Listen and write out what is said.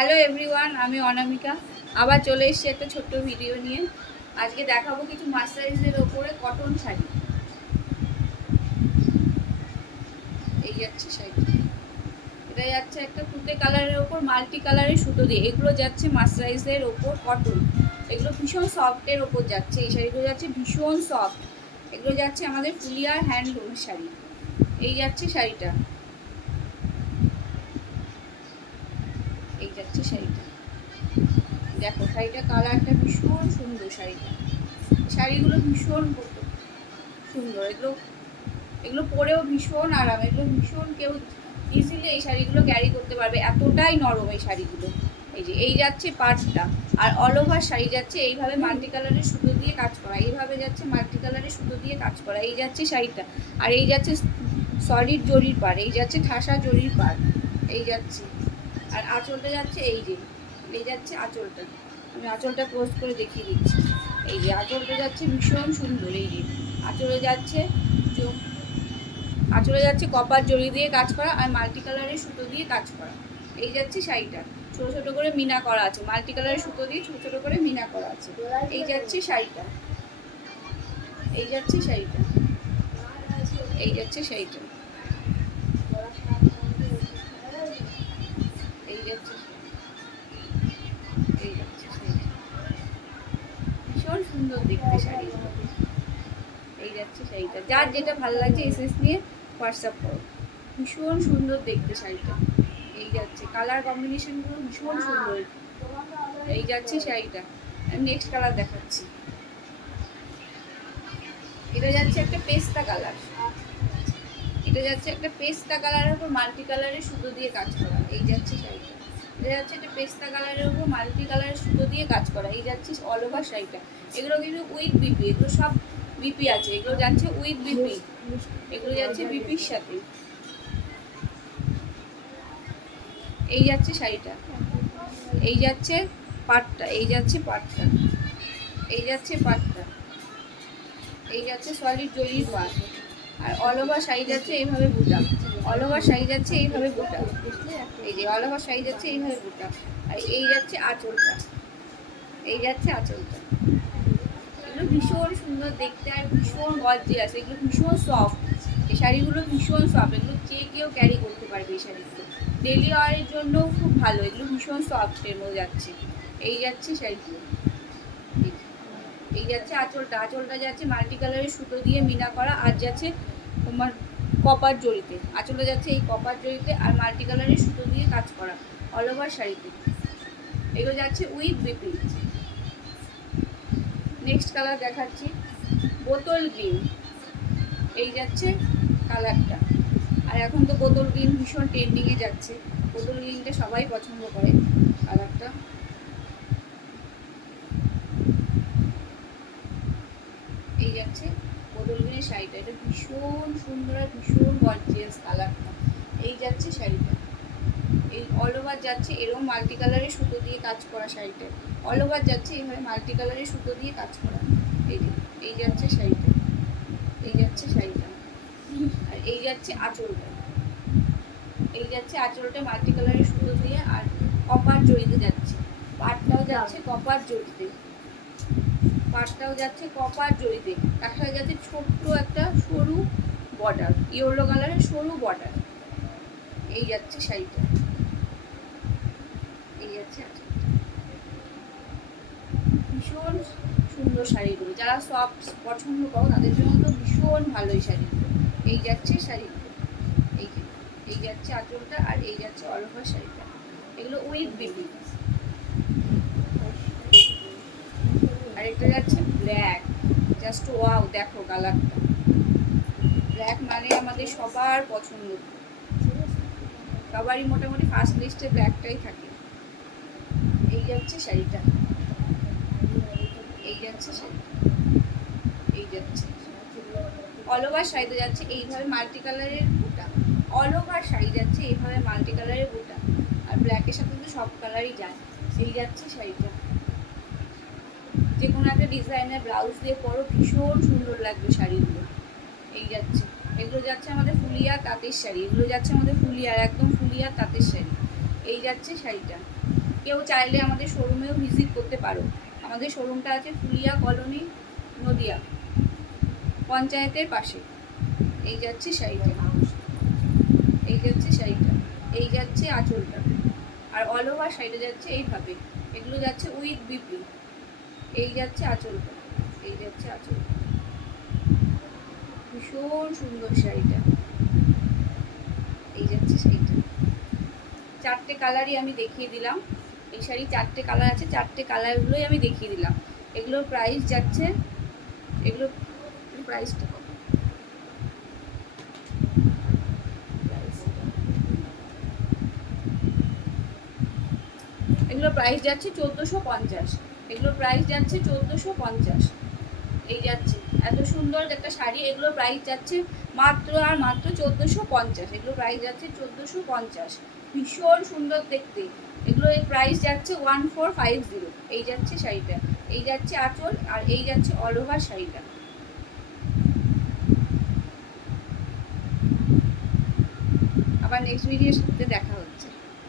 Hello everyone, আমি অনামিকা আবার চলে এসেছি একটা ছোট্ট ভিডিও নিয়ে। আজকে দেখাবো কিছু মার্সারাইজের ওপরে কটন শাড়ি। এই যাচ্ছে শাড়িটা, এটা যাচ্ছে একটা তুতে কালারের ওপর মাল্টি কালারের সুতো দিয়ে। এগুলো যাচ্ছে মার্সারাইজের ওপর কটন, এগুলো ভীষণ সফটের ওপর যাচ্ছে। এই শাড়িগুলো যাচ্ছে ভীষণ সফট, এগুলো যাচ্ছে আমাদের ফুলিয়ার হ্যান্ডলুমের শাড়ি। এই যাচ্ছে শাড়িটা, এই যাচ্ছে শাড়িটা। দেখো শাড়িটা কালারটা ভীষণ সুন্দর। শাড়িগুলো ভীষণ সুন্দর। এগুলো এগুলো পরেও ভীষণ আরাম, এগুলো ভীষণ কেউ ইজিলি এই শাড়িগুলো ক্যারি করতে পারবে, এতটাই নরম এই শাড়িগুলো। এই যে এই যাচ্ছে পাটটা, আর অল ওভার শাড়ি যাচ্ছে এইভাবে মাল্টি কালারের সুতো দিয়ে কাজ করা, এইভাবে যাচ্ছে মাল্টি কালারের সুতো দিয়ে কাজ করা। এই যাচ্ছে শাড়িটা, আর এই যাচ্ছে সলিড জরির পাড়, এই যাচ্ছে ঠাসা জরির পাড়, এই যাচ্ছে। আর আঁচলটা যাচ্ছে এই যে, এই যাচ্ছে আঁচলটা। আমি আঁচলটা ক্লোজ করে দেখিয়ে দিচ্ছি। এই যে আঁচলটা যাচ্ছে ভীষণ সুন্দর। এই যে আঁচলে যাচ্ছে কপার জড়ি দিয়ে কাজ করা, আর মাল্টি কালারের সুতো দিয়ে কাজ করা। এই যাচ্ছে শাড়িটা, ছোট ছোট করে মিনা করা আছে, মাল্টি কালারের সুতো দিয়ে ছোট ছোট করে মিনা করা আছে। এই যাচ্ছে শাড়িটা, এই যাচ্ছে শাড়িটা, এই যাচ্ছে শাড়িটা, এই যাচ্ছে, এই যাচ্ছে শাড়িটা। ভীষণ সুন্দর দেখতে শাড়ি। এই যাচ্ছে শাড়িটা, যার যেটা ভালো লাগছে এসএস নিয়ে হোয়াটসঅ্যাপ করো। ভীষণ সুন্দর দেখতে শাড়িটা। এই যাচ্ছে কালার কম্বিনেশনগুলো ভীষণ সুন্দর। এই যাচ্ছে শাড়িটা, নেক্সট কালার দেখাচ্ছি। এটা যাচ্ছে একটা পেস্তা কালার, এটা যাচ্ছে একটা পেস্তা কালারের উপর মাল্টি কালারের সুতো দিয়ে কাজ করা। এই যাচ্ছে শাড়িটা, এটা যাচ্ছে একটা পেস্তা কালারের উপর মাল্টি কালারের সুতো দিয়ে কাজ করা। এই যাচ্ছে অল ওভার শাড়িটা। এগুলো কিন্তু উইথ বিপি, এগুলো সব বিপি আছে, এগুলো যাচ্ছে উইথ বিপি, এগুলো যাচ্ছে বিপির সাথে। এই যাচ্ছে শাড়িটা, এই যাচ্ছে পাটটা, এই যাচ্ছে পাটটা, এই যাচ্ছে পাটটা, এই যাচ্ছে সলিড জরির পাট। আর অল ওভার শাড়ি যাচ্ছে এইভাবে বুটা, অল ওভার শাড়ি যাচ্ছে এইভাবে বুটা। এই যে অল ওভার শাড়ি যাচ্ছে এইভাবে বুটা। আর এই যাচ্ছে আঁচলটা, এই যাচ্ছে আঁচলটা। এগুলো ভীষণ সুন্দর দেখতে আর ভীষণ গর্জিয়াস, এগুলো ভীষণ সফট। এই শাড়িগুলো ভীষণ সফট, এগুলো যে কেউ ক্যারি করতে পারবে। এই শাড়িগুলো ডেলি ওয়ারের জন্য খুব ভালো, এগুলো ভীষণ সফটের মধ্যে যাচ্ছে। এই যাচ্ছে শাড়িগুলো, এই যাচ্ছে আঁচলটা, আঁচলটা যাচ্ছে মাল্টি কালারের সুতো দিয়ে মিনা করা, আর যাচ্ছে তোমার কপার জড়িতে। আঁচলটা যাচ্ছে এই কপার জড়িতে আর মাল্টি কালারের সুতো দিয়ে কাজ করা অল ওভার শাড়িতে। এগুলো যাচ্ছে উইথ বিপি। নেক্সট কালার দেখাচ্ছি, বোতল গ্রিন। এই যাচ্ছে কালারটা, আর এখন তো বোতল গ্রিন ভীষণ ট্রেন্ডিংয়ে যাচ্ছে, বোতল গ্রিনটা সবাই পছন্দ করে কালারটা। এই যাচ্ছে বোতল গ্রিনের শাড়িটা, এটা ভীষণ সুন্দর আর ভীষণ গর্জিয়াস কালারটা। এই যাচ্ছে শাড়িটা, এই অল ওভার যাচ্ছে এরকম মাল্টি কালারের সুতো দিয়ে কাজ করা শাড়িটা, অল ওভার যাচ্ছে এইভাবে মাল্টি কালারের সুতো দিয়ে কাজ করা। এই যে এই যাচ্ছে শাড়িটা, এই যাচ্ছে শাড়িটা। আর এই যাচ্ছে আঁচলটা, এই যাচ্ছে আঁচলটা মাল্টি কালারের সুতো দিয়ে আর কপার জড়িতে যাচ্ছে। পাটটাও যাচ্ছে কপার জড়িতে, পাটটাও যাচ্ছে কপার জড়িতে, তার সাথে যাচ্ছে ছোট্ট একটা সরু বর্ডার, ইয়েলো কালারের সরু বর্ডার। এই যাচ্ছে শাড়িটা, এই যাচ্ছে আঁচলটা। ভীষণ সুন্দর শাড়িগুলো, যারা সব পছন্দ করো তাদের জন্য তো ভীষণ ভালো এই শাড়িগুলো। এই যাচ্ছে শাড়িগুলো, এই যে এই যাচ্ছে আঁচলটা, আর এই যাচ্ছে অল ওভার শাড়িটা। এগুলো উইথ বিবি। আর এটা যাচ্ছে ব্ল্যাক, জাস্ট ওয়াও, দেখো কালারটা। ব্ল্যাক মানে আমাদের সবার পছন্দ, সবারই মোটামুটি ফার্স্ট লিস্টে ব্ল্যাকটাই থাকে। এই যাচ্ছে শাড়িটা, এই যাচ্ছে শাড়িটা, এই যাচ্ছে অল ওভার শাড়িতে যাচ্ছে এইভাবে মাল্টি কালারের বুটা, অল ওভার শাড়ি যাচ্ছে এইভাবে মাল্টি কালারের বুটা, আর ব্ল্যাকের সাথে কিন্তু সব কালারই যায়। এই যাচ্ছে শাড়িটা, যে কোনো একটা ডিজাইনের ব্লাউজ দিয়ে পরো ভীষণ সুন্দর লাগবে শাড়িগুলো। এই যাচ্ছে, এগুলো যাচ্ছে আমাদের ফুলিয়া তাঁতের শাড়ি, এগুলো যাচ্ছে আমাদের ফুলিয়ার একদম ফুলিয়া তাঁতের শাড়ি। এই যাচ্ছে শাড়িটা, কেউ চাইলে আমাদের শোরুমেও ভিজিট করতে পারো। আমাদের শোরুমটা আছে ফুলিয়া কলোনি, নদিয়া পঞ্চায়েতের পাশে। এই যাচ্ছে শাড়িটা, এই যাচ্ছে শাড়িটা, এই যাচ্ছে আঁচলটা, আর অল ওভার শাড়িটা যাচ্ছে এইভাবে। এগুলো যাচ্ছে উইথ বিপি। এই যাচ্ছে আঁচলটা, এই যাচ্ছে আঁচলটা, ভীষণ সুন্দর শাড়িটা। এই যাচ্ছে শাড়িটা, 4টে কালারই আমি দেখিয়ে দিলাম। এই শাড়ি 4টে কালার আছে, 4টে কালারগুলোই আমি দেখিয়ে দিলাম। এগুলোর প্রাইস যাচ্ছে, এগুলোর প্রাইসটা কত? এগুলোর প্রাইস যাচ্ছে 1450। এগুলোর প্রাইস যাচ্ছে 1450। এই যাচ্ছে এত সুন্দর একটা শাড়ি, এগুলোর প্রাইস যাচ্ছে মাত্র আর মাত্র 1450। এগুলোর প্রাইস যাচ্ছে 1450। ভীষণ সুন্দর দেখতে। এগুলোর প্রাইস যাচ্ছে 1450। এই যাচ্ছে শাড়িটা, এই যাচ্ছে আঁচল, আর এই যাচ্ছে অল ওভার শাড়িটা। আবার নেক্সট ভিডিওর সাথে দেখা হচ্ছে।